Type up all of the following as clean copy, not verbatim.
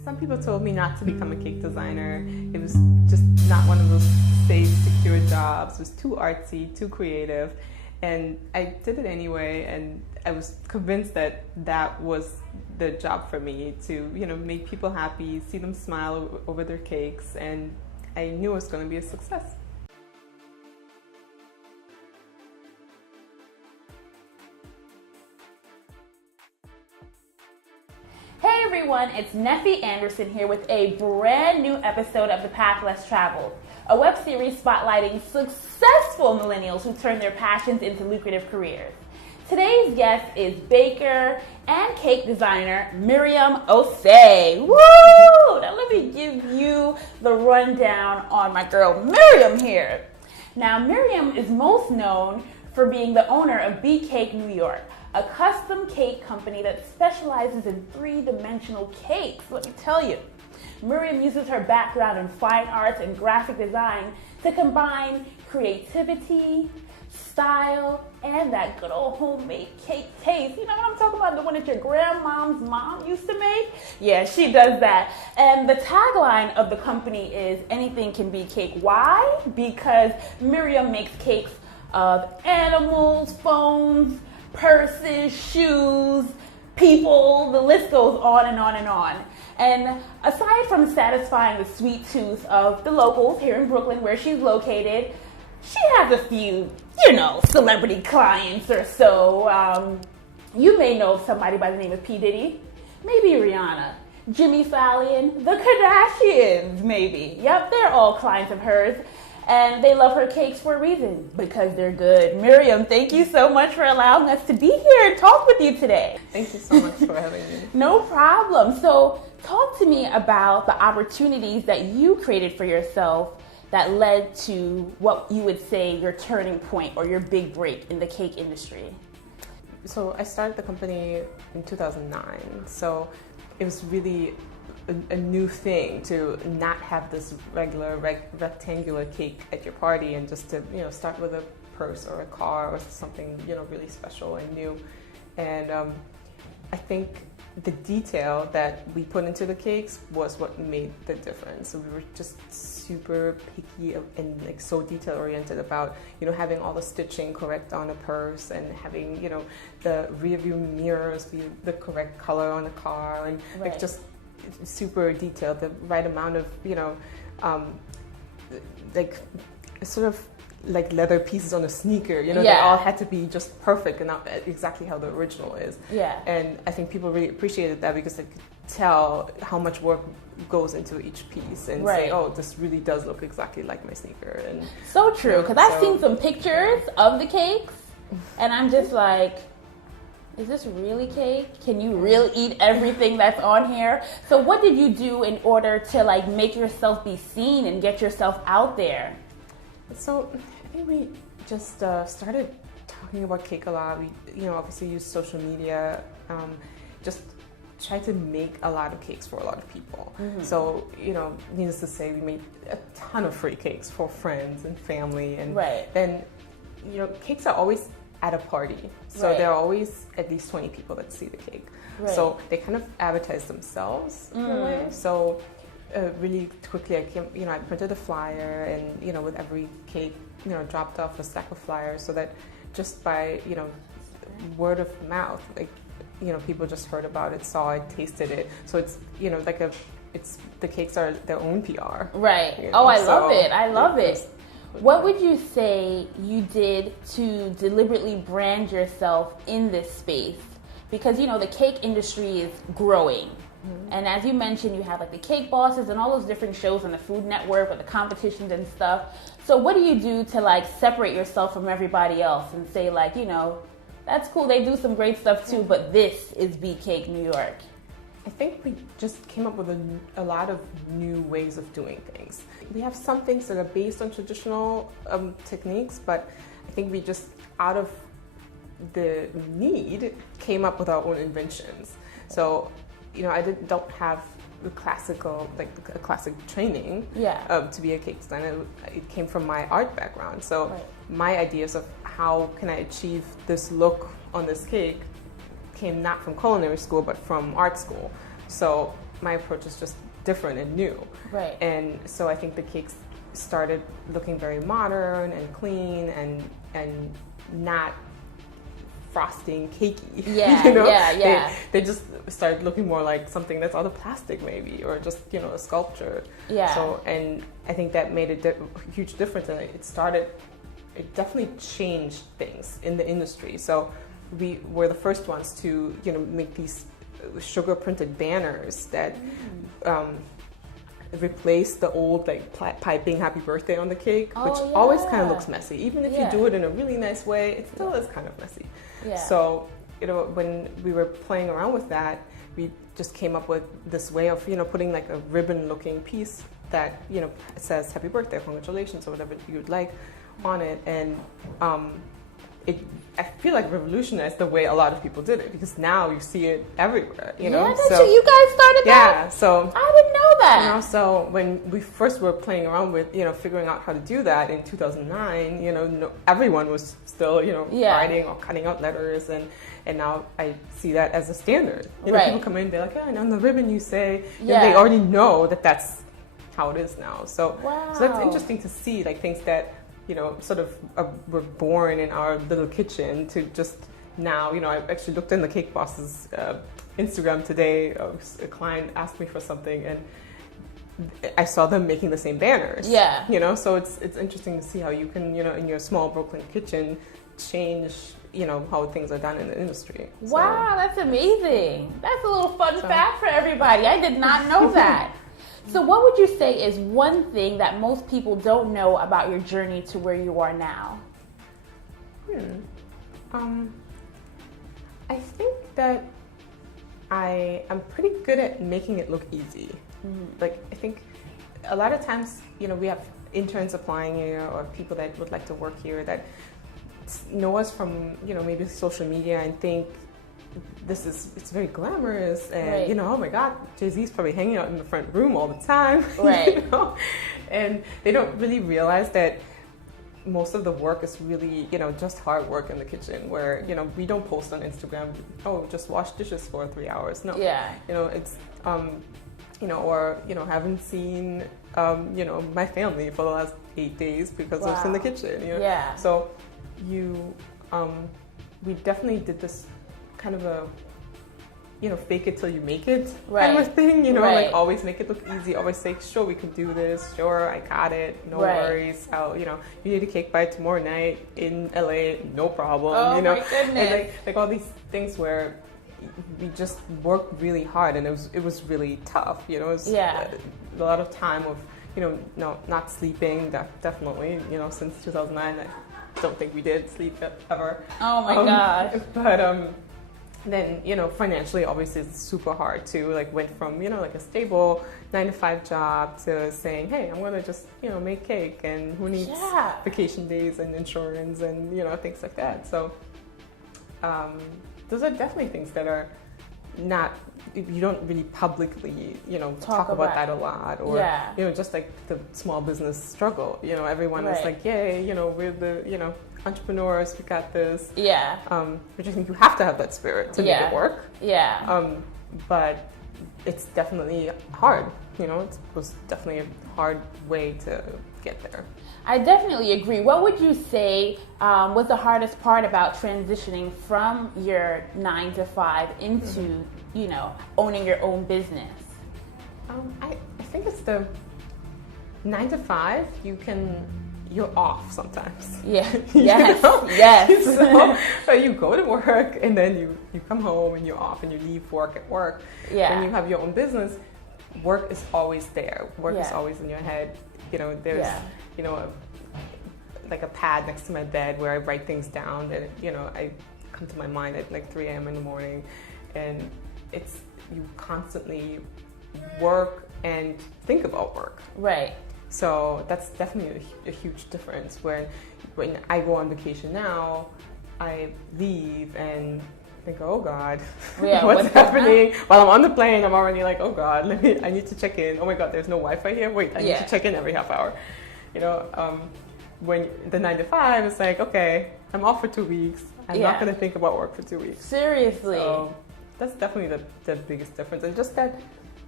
Some people told me not to become a cake designer. It was just not one of those safe, secure jobs. It was too artsy, too creative. And I did it anyway, and I was convinced that that was the job for me, to, make people happy, see them smile over their cakes, and I knew it was going to be a success. Hey everyone, it's Neffy Anderson here with a brand new episode of The Path Less Traveled, a web series spotlighting successful millennials who turn their passions into lucrative careers. Today's guest is baker and cake designer Miriam Osei. Woo! Now let me give you the rundown on my girl Miriam here. Now Miriam is most known for being the owner of BCakeNY, a custom cake company that specializes in three-dimensional cakes. Let me tell you, Miriam uses her background in fine arts and graphic design to combine creativity, style, and that good old homemade cake taste. You know what I'm talking about? The one that your grandma's mom used to make? Yeah, she does that. And the tagline of the company is anything can be cake. Why? Because Miriam makes cakes of animals, phones, purses, shoes, people, the list goes on and on and on. And aside from satisfying the sweet tooth of the locals here in Brooklyn where she's located, she has a few, celebrity clients or so. You may know somebody by the name of P. Diddy, maybe Rihanna, Jimmy Fallon, the Kardashians, maybe. Yep, they're all clients of hers. And they love her cakes for a reason, because they're good. Miriam, thank you so much for allowing us to be here and talk with you today. Thank you so much for having me. No problem. So talk to me about the opportunities that you created for yourself that led to what you would say your turning point or your big break in the cake industry. So I started the company in 2009. So it was really a new thing to not have this regular rectangular cake at your party, and just to start with a purse or a car or something really special and new. And I think the detail that we put into the cakes was what made the difference. So we were just super picky and so detail oriented about having all the stitching correct on a purse, and having the rear view mirrors be the correct color on the car, and right. just super detailed, the right amount of sort of like leather pieces on a sneaker, they all had to be just perfect and not exactly how the original is. Yeah. And I think people really appreciated that, because they could tell how much work goes into each piece, and right. say, oh, this really does look exactly like my sneaker. And so true, because I've seen some pictures of the cakes and I'm just like, is this really cake? Can you really eat everything that's on here? So what did you do in order to make yourself be seen and get yourself out there? So I think we just started talking about cake a lot. We obviously use social media, just try to make a lot of cakes for a lot of people. Mm-hmm. So needless to say, we made a ton of free cakes for friends and family, and right. then cakes are always at a party, so right. there are always at least 20 people that see the cake. Right. So they kind of advertise themselves in a way. So really quickly, I printed a flyer, and with every cake, dropped off a stack of flyers, so that just by word of mouth, people just heard about it, saw it, tasted it. So it's it's the cakes are their own PR. Right. Oh, I love it. I love it. What would you say you did to deliberately brand yourself in this space? Because, the cake industry is growing. Mm-hmm. And as you mentioned, you have the Cake Bosses and all those different shows on the Food Network with the competitions and stuff. So what do you do to separate yourself from everybody else and say that's cool, they do some great stuff too, but this is BCakeNY? I think we just came up with a lot of new ways of doing things. We have some things that are based on traditional techniques, but I think we just, out of the need, came up with our own inventions. So, I don't have the classical, a classic training to be a cake designer. It came from my art background. So right. My ideas of how can I achieve this look on this cake came not from culinary school, but from art school. So my approach is just different and new. Right. And so I think the cakes started looking very modern and clean and not frosting cakey. Yeah, you know? yeah. They just started looking more like something that's out of plastic maybe, or just, you know, a sculpture. Yeah. So, and I think that made a huge difference, and it definitely changed things in the industry. So we were the first ones to, you know, make these sugar printed banners that replace the old like piping happy birthday on the cake, which always kind of looks messy. Even if you do it in a really nice way, it still is kind of messy. Yeah. So, you know, when we were playing around with that, we just came up with this way of, you know, putting like a ribbon looking piece that, you know, says happy birthday, congratulations, or whatever you'd like on it. And I feel like revolutionized the way a lot of people did it, because now you see it everywhere, you know. Yeah, so you guys started that? Yeah, so I didn't know that. You know, so when we first were playing around with, you know, figuring out how to do that in 2009, you know, everyone was still, you know, writing or cutting out letters, and now I see that as a standard. You know, people come in, they're like, yeah, and on the ribbon you say, and they already know that that's how it is now. So, so that's interesting to see, like, things that, you know, sort of were born in our little kitchen to just now, you know, I actually looked in the Cake Boss's Instagram today. A client asked me for something, and I saw them making the same banners. Yeah. You know, so it's interesting to see how you can, you know, in your small Brooklyn kitchen, change, you know, how things are done in the industry. So, wow, that's amazing. That's a little fun fact for everybody. I did not know that. So what would you say is one thing that most people don't know about your journey to where you are now? I think that I'm pretty good at making it look easy. Like, I think a lot of times, you know, we have interns applying here, or people that would like to work here that know us from, you know, maybe social media and think it's very glamorous, and you know, oh my God, Jay-Z's probably hanging out in the front room all the time, you know? And they don't really realize that most of the work is really, you know, just hard work in the kitchen, where, you know, we don't post on Instagram, oh, just wash dishes for 3 hours. No, you know, it's you know, or, you know, haven't seen you know, my family for the last 8 days because I was in the kitchen, you know? So we definitely did this kind of a, you know, fake it till you make it kind of thing, you know, like always make it look easy, always say, sure, we can do this, sure, I got it, no worries, I'll, you know, you need a cake by tomorrow night in LA, no problem, you know, and like all these things where we just worked really hard, and it was really tough, you know, it was a lot of time of, you know, no, not sleeping, definitely, you know, since 2009, I don't think we did sleep ever. Oh my gosh. But then, you know, financially, obviously, it's super hard too. Like, went from, you know, like a stable 9-to-5 job to saying, hey, I'm going to just, you know, make cake, and who needs vacation days and insurance and, you know, things like that. So those are definitely things that are not, you don't really publicly, you know, talk about that a lot, or, you know, just like the small business struggle, you know, everyone is like, yay, you know, we're the, you know, entrepreneurs, we got this. Which I think you have to have that spirit to make it work. But it's definitely hard, you know, it was definitely a hard way to get there. I definitely agree. What would you say was the hardest part about transitioning from your 9-to-5 into, you know, owning your own business? I think it's the 9-to-5, you're off sometimes. So you go to work, and then you come home and you're off, and you leave work at work. When you have your own business, work is always there. Work is always in your head. You know, there's, you know, like a pad next to my bed where I write things down that, you know, I come to my mind at like 3 a.m. in the morning, and it's, you constantly work and think about work. So that's definitely a huge difference. When I go on vacation now, I leave and think, oh God, what's happening? While I'm on the plane, I'm already like, oh God, I need to check in. Oh my God, there's no Wi-Fi here. Wait, I need to check in every half hour. You know, when the 9-to-5, it's like, okay, I'm off for 2 weeks. I'm not going to think about work for 2 weeks. Seriously. So that's definitely the biggest difference. And just that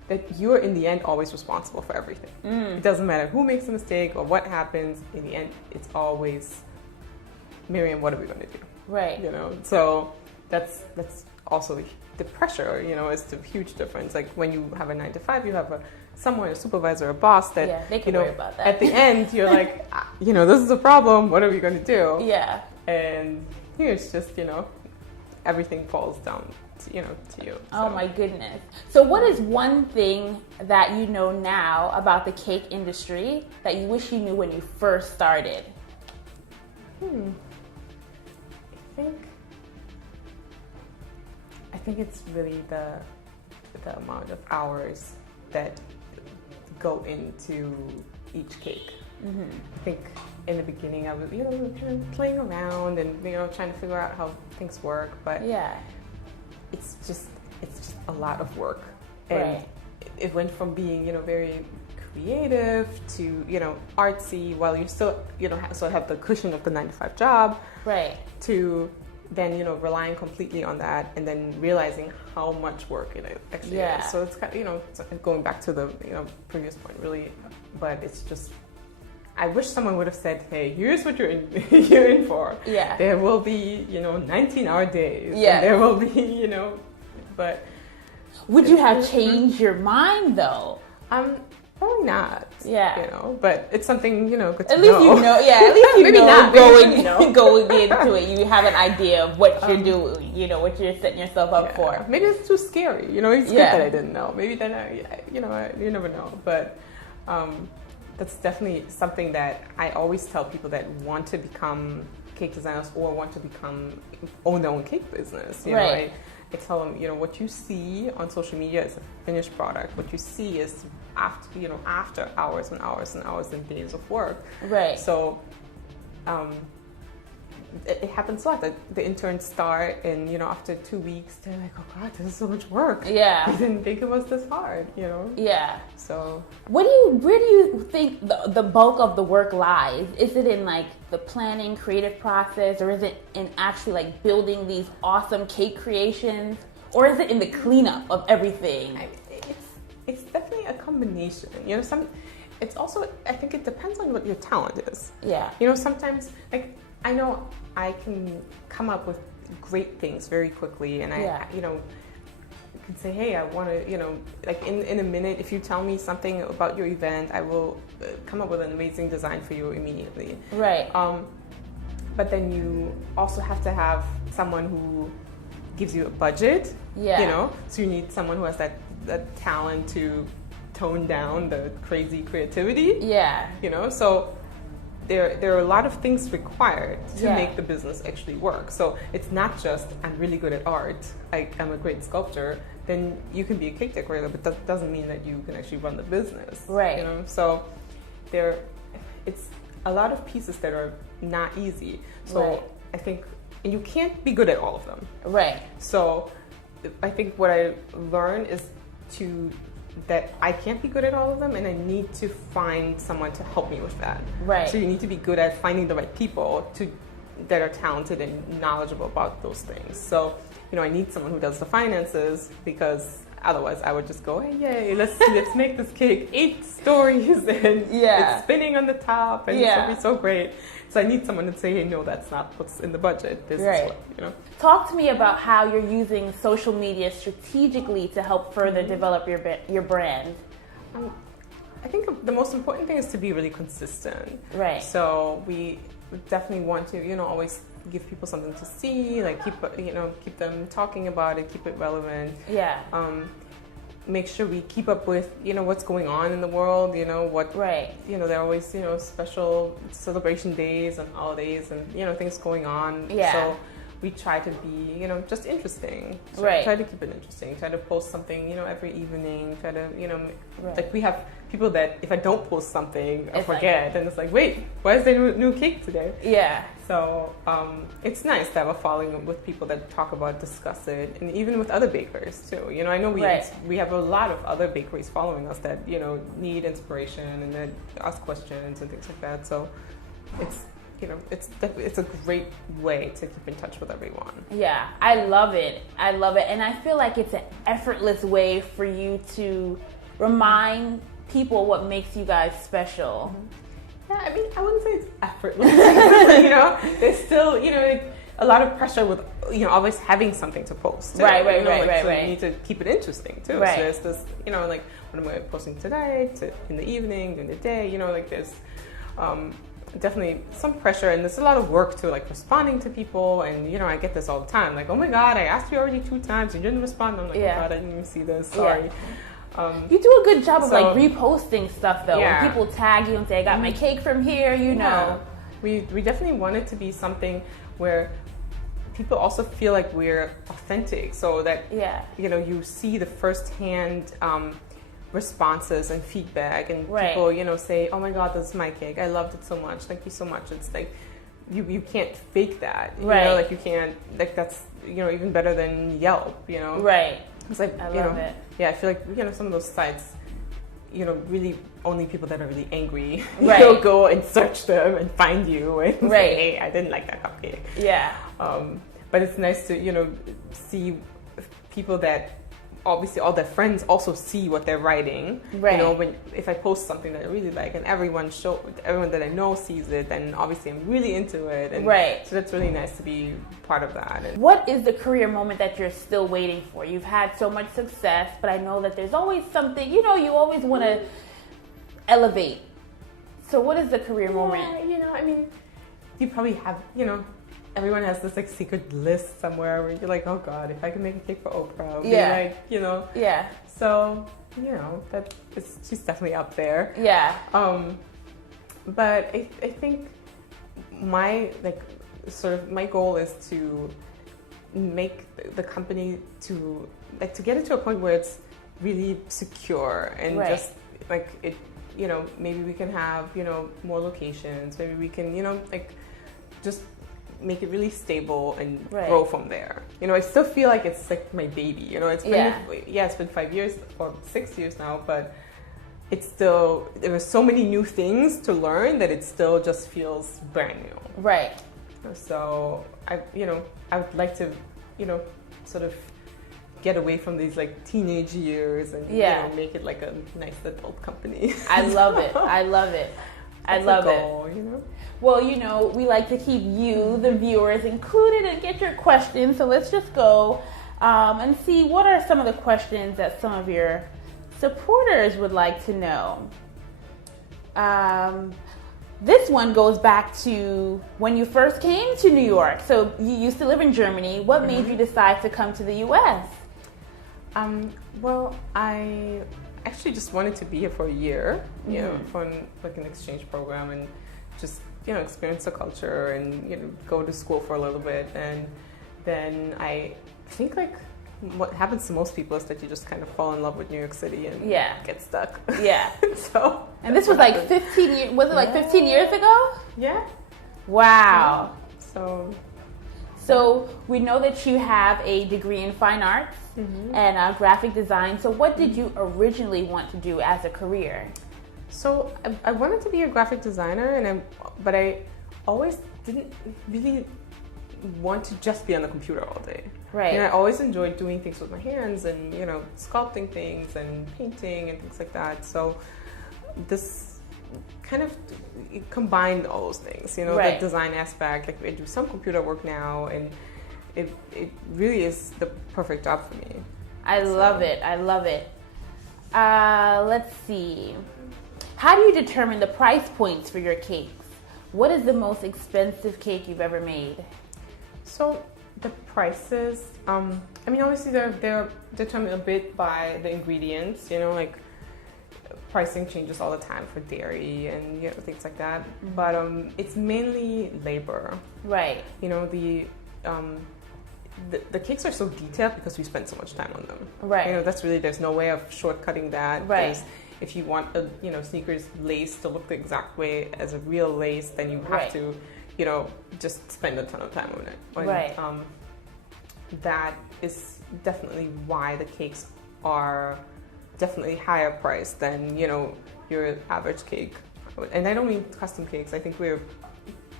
that you're in the end always responsible for everything. It doesn't matter who makes a mistake or what happens. In the end, it's always, Miriam, what are we going to do? Right. You know, so that's also the pressure, you know, is the huge difference. Like when you have a 9 to 5, you have someone, a supervisor, a boss that, they can worry about that. At the end, you're like, you know, this is a problem. What are we going to do? Yeah. And here it's just, you know, everything falls down to you. Oh my goodness. So what is one thing that you know now about the cake industry that you wish you knew when you first started? I think it's really the amount of hours that go into each cake. I think in the beginning I was, you know, kind of playing around and, you know, trying to figure out how things work, but yeah, it's just a lot of work. And it went from being, you know, very creative to, you know, artsy while you still, you know, so have the cushion of the 9 to 5 job, right, to then, you know, relying completely on that and then realizing how much work it actually is. So it's kind of, you know, going back to the, you know, previous point really, but it's just, I wish someone would have said, hey, here's what you're in for. Yeah. There will be, you know, 19-hour days. Yeah. And there will be, you know, but. Would you have changed your mind though? Probably not. Yeah. You know, but it's something, you know, good to At least you know. Yeah, at least you maybe know, not. going into it, you have an idea of what you're doing, you know, what you're setting yourself up for. Maybe it's too scary. You know, it's good that I didn't know. Maybe then, you know, you never know. But that's definitely something that I always tell people that want to become cake designers or want to own their own cake business. You know, I tell them, you know, what you see on social media is a finished product. What you see is after hours and hours and hours and days of work. Right. So it happens a lot that the interns start and, you know, after 2 weeks, they're like, oh God, this is so much work. Yeah. I didn't think it was this hard, you know? Yeah. So where do you think the bulk of the work lies? Is it in like the planning, creative process, or is it in actually like building these awesome cake creations? Or is it in the cleanup of everything? It's definitely a combination. You know, it's also, I think it depends on what your talent is. Yeah. You know, sometimes, like, I know I can come up with great things very quickly, and I, you know, can say, hey, I want to, you know, like in a minute, if you tell me something about your event, I will come up with an amazing design for you immediately. Right. But then you also have to have someone who gives you a budget. Yeah. You know, so you need someone who has that talent to tone down the crazy creativity. Yeah. You know, so there are a lot of things required to make the business actually work. So it's not just I'm really good at art, I'm a great sculptor, then you can be a cake decorator, but that doesn't mean that you can actually run the business. Right. You know, so it's a lot of pieces that are not easy. So I think, and you can't be good at all of them. Right. So I think what I learned is that I can't be good at all of them, and I need to find someone to help me with that. Right. So you need to be good at finding the right people that are talented and knowledgeable about those things. So, you know, I need someone who does the finances, because otherwise I would just go, hey, yay, let's make this cake 8 stories and it's spinning on the top and it's gonna be so great. So I need someone to say, hey, no, that's not what's in the budget. This is what, you know. Talk to me about how you're using social media strategically to help further develop your brand. I think the most important thing is to be really consistent. Right. So we definitely want to, you know, always give people something to see, like keep them talking about it, keep it relevant. Yeah. Make sure we keep up with, you know, what's going on in the world, you know, you know, there are always, you know, special celebration days and holidays and, you know, things going on. Yeah. So we try to be, you know, just interesting. So try to keep it interesting. Try to post something, you know, every evening. Try to, you know, like we have people that if I don't post something, I forget. And it's like, wait, why is there new cake today? Yeah. So it's nice to have a following with people that talk about, discuss it, and even with other bakers too. You know, I know we have a lot of other bakeries following us that, you know, need inspiration and that ask questions and things like that. So it's it's a great way to keep in touch with everyone. Yeah, I love it. And I feel like it's an effortless way for you to remind people what makes you guys special. Yeah, I mean, I wouldn't say it's effortless. There's still, a lot of pressure with, always having something to post. Too. Right. So you need to keep it interesting too. Right. So there's this, like, what am I posting today, in the evening, during the day, there's definitely some pressure, and there's a lot of work to, like, responding to people, and, I get this all the time, like, oh my God, I asked you already 2 times, you didn't respond. I'm like, oh God, I didn't even see this, sorry. You do a good job of like reposting stuff though. When people tag you and say, I got my cake from here, We definitely want it to be something where people also feel like we're authentic, so that you see the firsthand responses and feedback, and people say, oh my God, this is my cake, I loved it so much, thank you so much. It's like you can't fake that, like you can't, like, that's even better than Yelp, Right. It's like, I love it. Yeah, I feel like, some of those sites, really only people that are really angry, go and search them and find you and say, hey, I didn't like that cupcake. Yeah. But it's nice to, see people that obviously all their friends also see what they're writing. Right. If I post something that I really like and everyone that I know sees it, then obviously I'm really into it. And so that's really nice to be part of that. And what is the career moment that you're still waiting for? You've had so much success, but I know that there's always something, you always want to elevate. So what is the career moment? I mean, you probably have, everyone has this, like, secret list somewhere where you're like, oh God, if I could make a cake for Oprah, I'd be like, Yeah. So, she's definitely up there. Yeah. But I think my goal is to make the company to get it to a point where it's really secure and just like it, maybe we can have, more locations, maybe we can, just make it really stable and grow from there. I still feel like it's like my baby. It's been it's been 5 years or 6 years now, but it's still, there were so many new things to learn that it still just feels brand new. Right. So I would like to, sort of get away from these, like, teenage years and make it like a nice adult company. I love it. I love it. I love it. Well, we like to keep you, the viewers, included and get your questions. So let's just go and see what are some of the questions that some of your supporters would like to know. This one goes back to when you first came to New York. So you used to live in Germany. What made you decide to come to the U.S.? Well, I actually just wanted to be here for a year, for like an exchange program, and just experience the culture and go to school for a little bit. And then I think, like, what happens to most people is that you just kind of fall in love with New York City and get stuck. Yeah. So. And this was like 15 years. Was it like 15 years ago? Yeah. Wow. So we know that you have a degree in fine arts and graphic design. So what did you originally want to do as a career? So I wanted to be a graphic designer, but I always didn't really want to just be on the computer all day. Right. I always enjoyed doing things with my hands and sculpting things and painting and things like that. So this kind of combined all those things. The design aspect. Like, I do some computer work now, and it really is the perfect job for me. I love it. I love it. Let's see. How do you determine the price points for your cakes? What is the most expensive cake you've ever made? So the prices, obviously they're determined a bit by the ingredients, like pricing changes all the time for dairy and things like that. But it's mainly labor. Right. The cakes are so detailed because we spend so much time on them. Right. That's really, there's no way of shortcutting that. Right. If you want a sneakers lace to look the exact way as a real lace, then you have to just spend a ton of time on it. Right. That is definitely why the cakes are definitely higher priced than your average cake. And I don't mean custom cakes. I think we're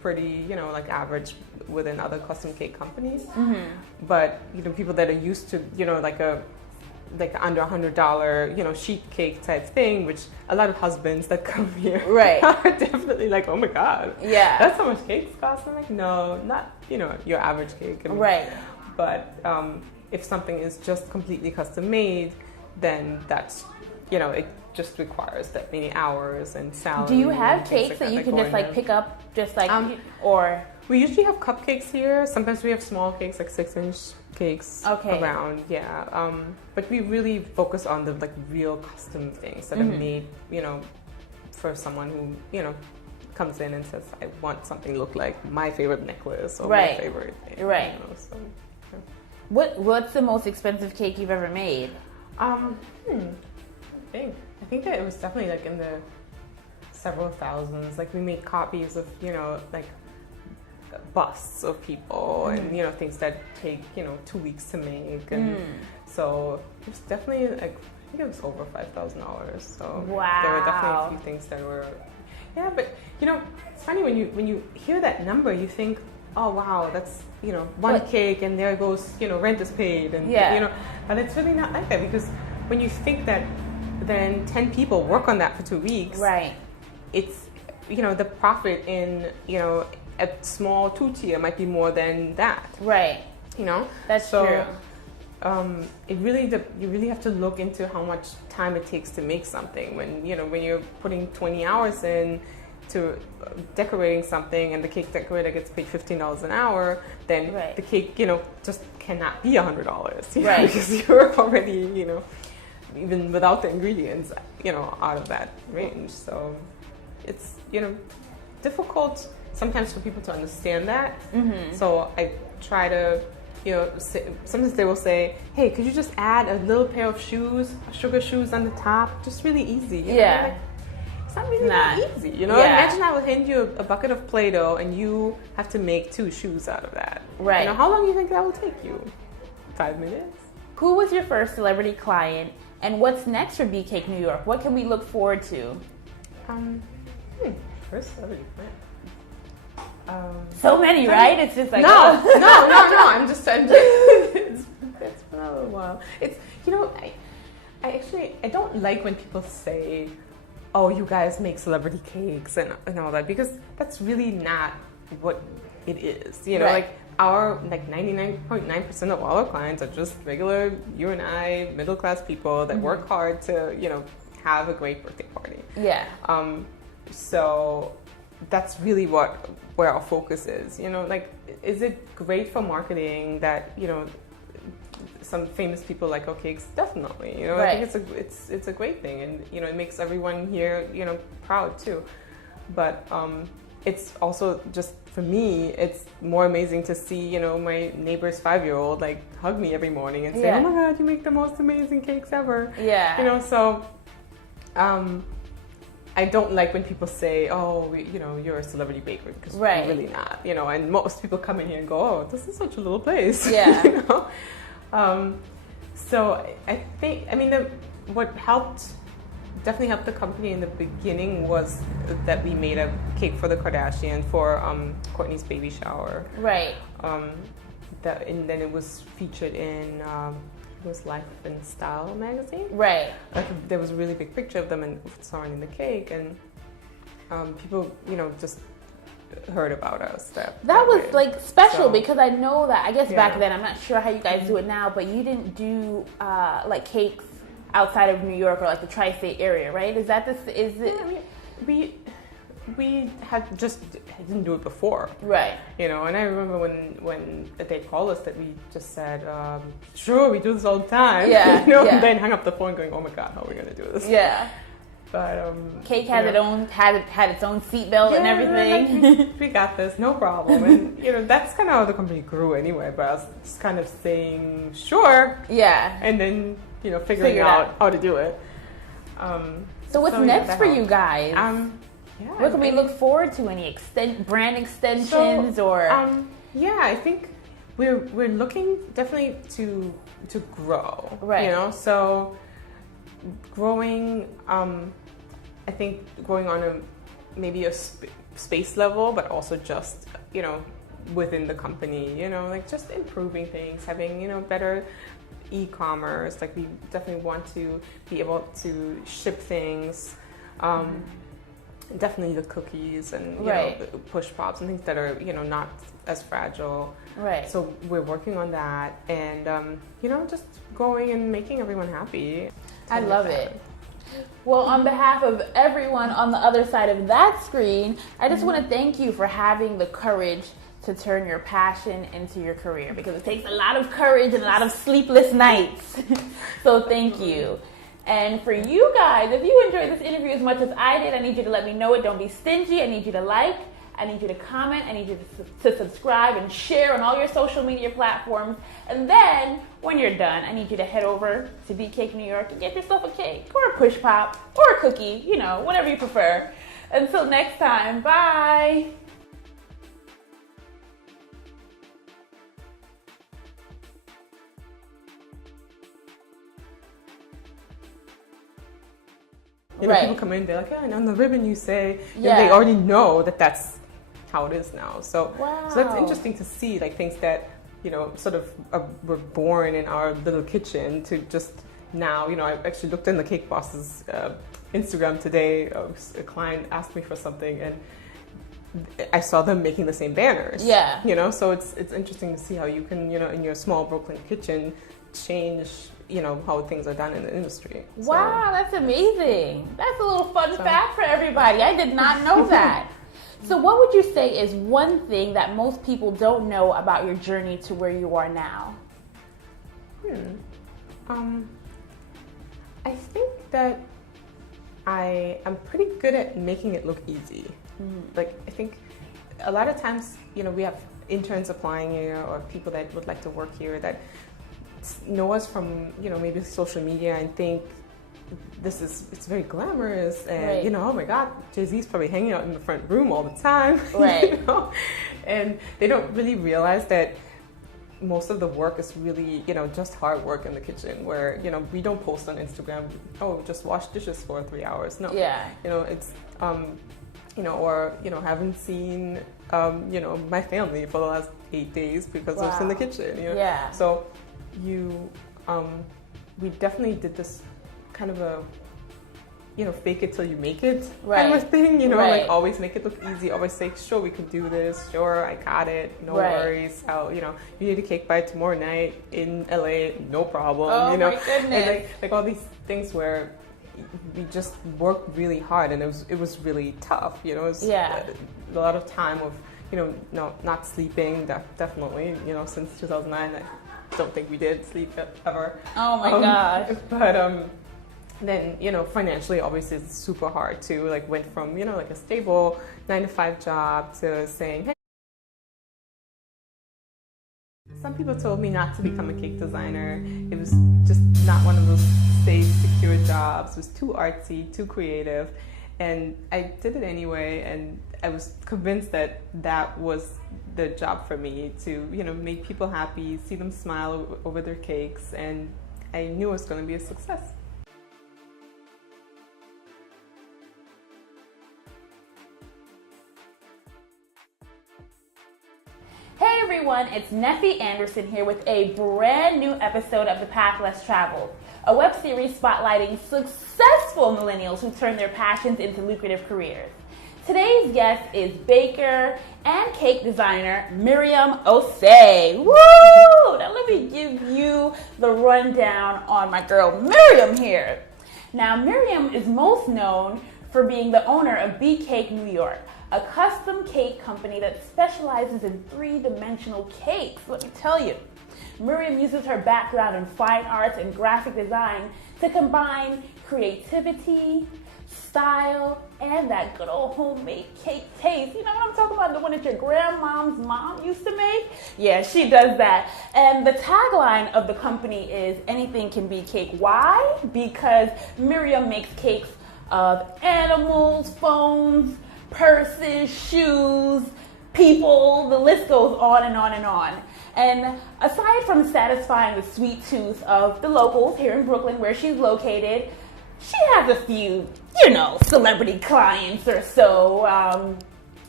pretty, like average within other custom cake companies. But, people that are used to, like under $100, sheet cake type thing, which a lot of husbands that come here are definitely like, oh my God, that's how much cakes cost. I'm like, no, not, your average cake. But if something is just completely custom made, then that's, it just requires that many hours and salary. Do you have cakes that you can just like pick up, just like, or? We usually have cupcakes here. Sometimes we have small cakes, like 6-inch cakes around. Yeah. But we really focus on the like real custom things that are made, for someone who, comes in and says, I want something to look like my favorite necklace or my favorite thing. So, yeah. What's the most expensive cake you've ever made? I think that it was definitely like in the several thousands. Like we made copies of, like busts of people and, things that take, 2 weeks to make. And so it was definitely like, I think it was over $5,000. So there were definitely a few things that were, but it's funny when you hear that number, you think, oh wow, that's, one cake and there goes, rent is paid and, but it's really not like that, because when you think that then 10 people work on that for 2 weeks, it's, the profit in, a small 2-tier might be more than that. That's true. It really, you really have to look into how much time it takes to make something. When you're putting 20 hours in to decorating something and the cake decorator gets paid $15 an hour, then the cake, just cannot be $100, because you're already, even without the ingredients, out of that range. So it's, difficult sometimes for people to understand that. So I try to, sometimes they will say, hey, could you just add a little pair of shoes, sugar shoes on the top? Just really easy. Like, it's not really that easy, Imagine I would hand you a bucket of Play-Doh and you have to make 2 shoes out of that. How long do you think that will take you? 5 minutes? Who was your first celebrity client, and what's next for BCakeNY New York? What can we look forward to? First celebrity client. So many, right? It's just like no. I'm just it's been a little while. It's I don't like when people say, "Oh, you guys make celebrity cakes and all that," because that's really not what it is. Like our 99.9% of all our clients are just regular you and I middle class people that work hard to have a great birthday party. So that's really where our focus is. Like, is it great for marketing that some famous people like our cakes? Definitely. I think it's a great thing, and it makes everyone here proud too. But it's also just, for me, it's more amazing to see my neighbor's 5-year-old like hug me every morning and say, oh my God, you make the most amazing cakes ever. So I don't like when people say, oh, you're a celebrity baker, because we're really not, and most people come in here and go, oh, this is such a little place. So I think, what definitely helped the company in the beginning was that we made a cake for the Kardashians for Kourtney's baby shower. And then it was featured in it was Life and Style magazine. Like, there was a really big picture of them and surrounding the cake, and people, just heard about us. That was like special, because I know that, I guess back then, I'm not sure how you guys do it now, but you didn't do like cakes outside of New York or like the tri-state area, right? Is it? We had just didn't do it before, and I remember when they called us that we just said, sure, we do this all the time, and then hung up the phone going, oh my God, how are we gonna do this? But cake had its own seatbelt and everything. Like, we got this, no problem. And that's kind of how the company grew anyway. But I was just kind of saying sure, and then figuring out how to do it. So what's next for you guys? What can we look forward to? Any brand extensions or? I think we're looking definitely to grow. So growing. I think going on maybe space level, but also just, within the company, like just improving things, having, better e-commerce. Like we definitely want to be able to ship things. Definitely the cookies and the push pops and things that are not as fragile. Right. So we're working on that, and just going and making everyone happy. I love it. Well, on behalf of everyone on the other side of that screen, I just want to thank you for having the courage to turn your passion into your career, because it takes a lot of courage and a lot of sleepless nights. So thank you. And for you guys, if you enjoyed this interview as much as I did, I need you to let me know it. Don't be stingy. I need you to like. I need you to comment. I need you to subscribe and share on all your social media platforms. And then, when you're done, I need you to head over to BCakeNY and get yourself a cake or a push pop or a cookie, whatever you prefer. Until next time, bye. People come in, they're like, yeah, and on the ribbon you say, they already know that that's how it is now. So that's interesting to see, like things that, sort of were born in our little kitchen to just now, I actually looked in the Cake Boss's Instagram today. A client asked me for something and I saw them making the same banners. Yeah. So it's interesting to see how you can, in your small Brooklyn kitchen, change how things are done in the industry. Wow, that's amazing. That's a little fun fact for everybody. I did not know that. So what would you say is one thing that most people don't know about your journey to where you are now? I think that I'm pretty good at making it look easy. Like, I think a lot of times, we have interns applying here or people that would like to work here that know us from, maybe social media and think it's very glamorous and, oh my God, Jay-Z's probably hanging out in the front room all the time, right. And they don't really realize that most of the work is really, just hard work in the kitchen where, we don't post on Instagram, just wash dishes for 3 hours. No, it's, or, haven't seen, my family for the last 8 days because I was in the kitchen, So we definitely did this kind of a, fake it till you make it kind of thing, like always make it look easy, always say, sure, we can do this, sure, I got it, no worries, you need a cake by tomorrow night in LA, no problem, my goodness. And like all these things where we just worked really hard and it was really tough, it was a lot of time of, not sleeping, definitely, since 2009, I don't think we did sleep ever. Oh my gosh. But then, financially, obviously it's super hard too. Like went from, like a stable 9-to-5 job to saying, hey. Some people told me not to become a cake designer. It was just not one of those safe, secure jobs. It was too artsy, too creative. And I did it anyway, and I was convinced that that was the job for me to, make people happy, see them smile over their cakes, and I knew it was going to be a success. Hey everyone, it's Neffy Anderson here with a brand new episode of The Path Less Traveled, a web series spotlighting successful millennials who turn their passions into lucrative careers. Today's guest is baker and cake designer Miriam Osei. Woo! Now let me give you the rundown on my girl Miriam here. Now Miriam is most known for being the owner of BCakeNY, a custom cake company that specializes in three-dimensional cakes. Let me tell you, Miriam uses her background in fine arts and graphic design to combine creativity, style, and that good old homemade cake taste. You know what I'm talking about? The one that your grandmom's mom used to make? Yeah, she does that. And the tagline of the company is, anything can be cake. Why? Because Miriam makes cakes of animals, phones, purses, shoes, people, the list goes on and on and on. And aside from satisfying the sweet tooth of the locals here in Brooklyn where she's located, she has a few, celebrity clients or so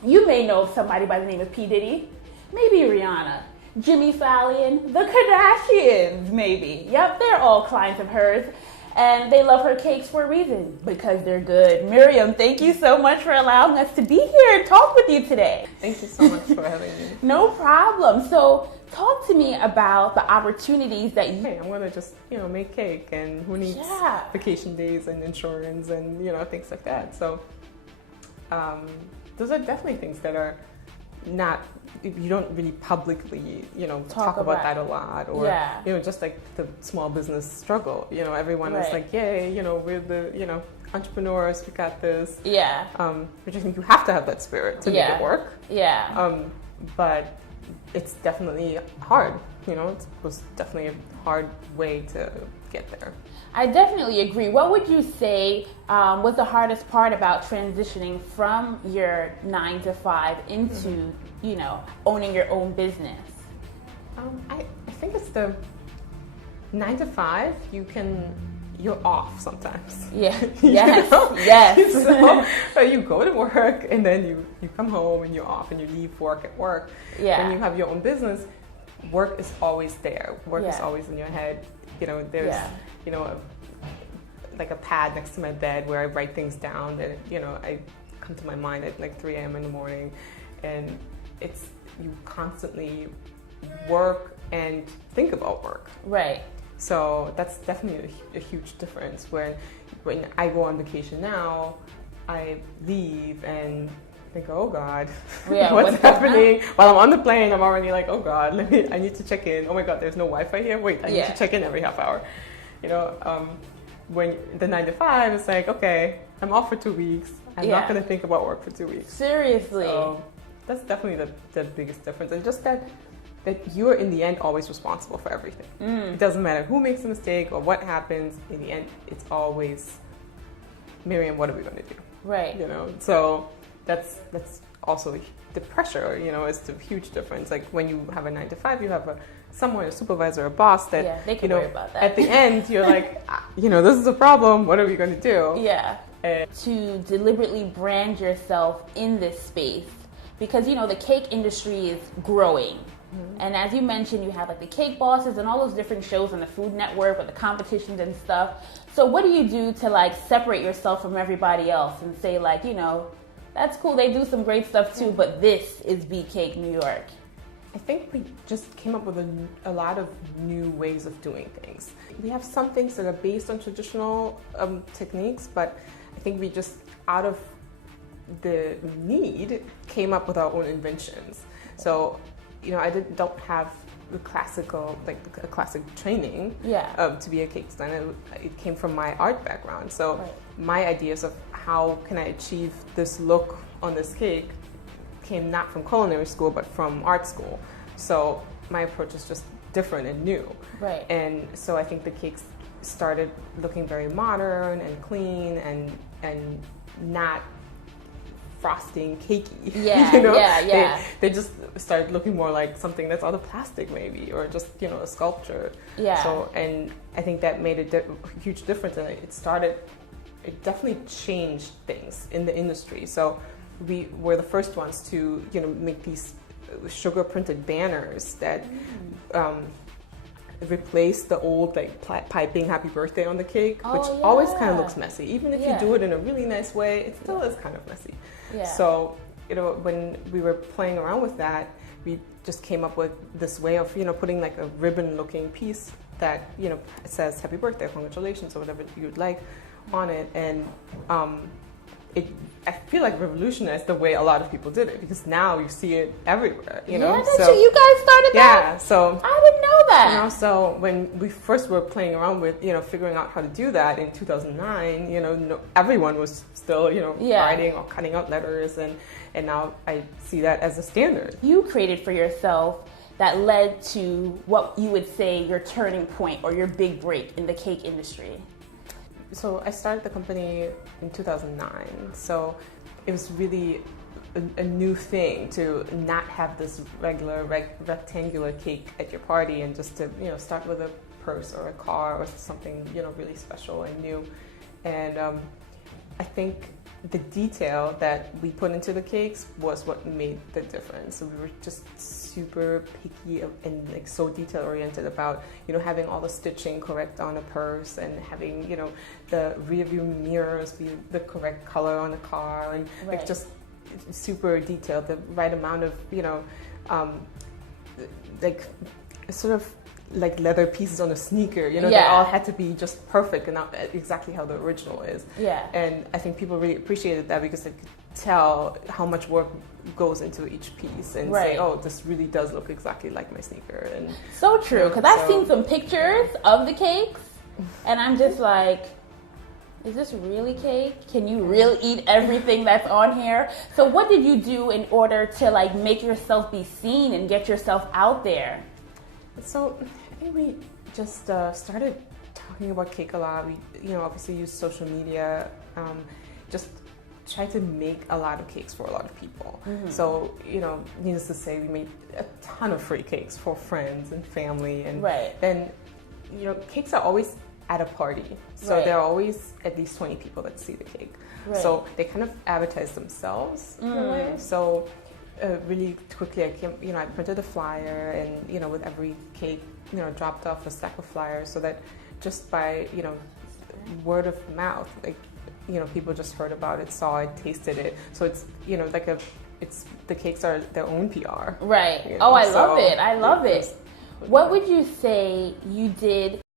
You may know of somebody by the name of P. Diddy, maybe Rihanna, Jimmy Fallon, the Kardashians, maybe. Yep, they're all clients of hers. And they love her cakes for a reason, because they're good. Miriam, thank you so much for allowing us to be here and talk with you today. Thank you so much for having me. No problem. So talk to me about the opportunities that you... Hey, I'm going to just, make cake, and who needs vacation days and insurance and, things like that. So those are definitely things that are not, you don't really publicly, talk about that a lot, or, just like the small business struggle, everyone is like, yay, we're the, entrepreneurs, we got this. Yeah. Which I think you have to have that spirit to make it work. Yeah. But it's definitely hard, it was definitely a hard way to get there. I definitely agree. What would you say was the hardest part about transitioning from your 9-to-5 into, owning your own business? I think it's the 9-to-5. You're off sometimes. Yeah. Yes. Yes. So you go to work, and then you come home and you're off, and you leave work at work. Yeah. When you have your own business, work is always there. Work is always in your head. There's like a pad next to my bed where I write things down that I come to my mind at like 3 a.m. in the morning, and it's you constantly work and think about work. Right. So that's definitely a huge difference. When I go on vacation now, I leave and think, oh God, what's happening? While I'm on the plane, I'm already like, oh God, I need to check in. Oh my God, there's no Wi-Fi here. Wait, I need to check in every half hour. When the 9-to-5, it's like, okay, I'm off for 2 weeks. I'm not going to think about work for 2 weeks. Seriously. So that's definitely the biggest difference. And just that you're in the end always responsible for everything. It doesn't matter who makes a mistake or what happens. In the end, it's always, Miriam, what are we going to do? Right. So that's also the pressure, is the huge difference. Like when you have a 9-to-5, you have someone, a supervisor, a boss that, they can worry about that. At the end, you're like, this is a problem. What are we going to do? Yeah. To deliberately brand yourself in this space, because, the cake industry is growing. Mm-hmm. And as you mentioned, you have like the Cake Bosses and all those different shows on the Food Network with the competitions and stuff. So what do you do to like separate yourself from everybody else and say like, that's cool, they do some great stuff too, but this is BCake New York? I think we just came up with a lot of new ways of doing things. We have some things that are based on traditional techniques, but I think we just, out of the need, came up with our own inventions. So, I don't have a classic training to be a cake designer. It came from my art background. So my ideas of how can I achieve this look on this cake came not from culinary school, but from art school. So my approach is just different and new. Right. And so I think the cakes started looking very modern and clean and not frosting cakey. Yeah. They just started looking more like something that's out of plastic maybe, or just, a sculpture. Yeah. So, and I think that made a huge difference, and it definitely changed things in the industry. So we were the first ones to, make these sugar printed banners that replace the old piping happy birthday on the cake, which always kind of looks messy. Even if you do it in a really nice way, it still is kind of messy. Yeah. So, when we were playing around with that, we just came up with this way of, putting like a ribbon looking piece that, it says happy birthday, congratulations, or whatever you'd like on it. And I feel like revolutionized the way a lot of people did it, because now you see it everywhere, Yeah, so you guys started that? Yeah, so I didn't know that. So when we first were playing around with, figuring out how to do that in 2009, everyone was still, writing or cutting out letters, and now I see that as a standard. You created for yourself that led to what you would say your turning point or your big break in the cake industry. So I started the company in 2009. So it was really a new thing to not have this regular rectangular cake at your party, and just to start with a purse or a car or something really special and new. And I think the detail that we put into the cakes was what made the difference. So we were just super picky and like so detail oriented about, having all the stitching correct on a purse and having, the rear view mirrors be the correct color on the car and like just super detailed, the right amount of, like sort of like leather pieces on a sneaker, they all had to be just perfect and not exactly how the original is. Yeah. And I think people really appreciated that because they could tell how much work goes into each piece and say, oh, this really does look exactly like my sneaker. And so true, because I've seen some pictures of the cakes and I'm just like, is this really cake? Can you really eat everything that's on here? So what did you do in order to like make yourself be seen and get yourself out there? So I think we just started talking about cake a lot. We, obviously use social media, just try to make a lot of cakes for a lot of people. Mm-hmm. So, needless to say, we made a ton of free cakes for friends and family. And then, cakes are always at a party. So there are always at least 20 people that see the cake. Right. So they kind of advertise themselves in a way. So really quickly, I printed a flyer and, with every cake, dropped off a stack of flyers so that just by, word of mouth, like, people just heard about it, saw it, tasted it. So it's, the cakes are their own PR. Right. Oh, I love it. I love it. What would you say you did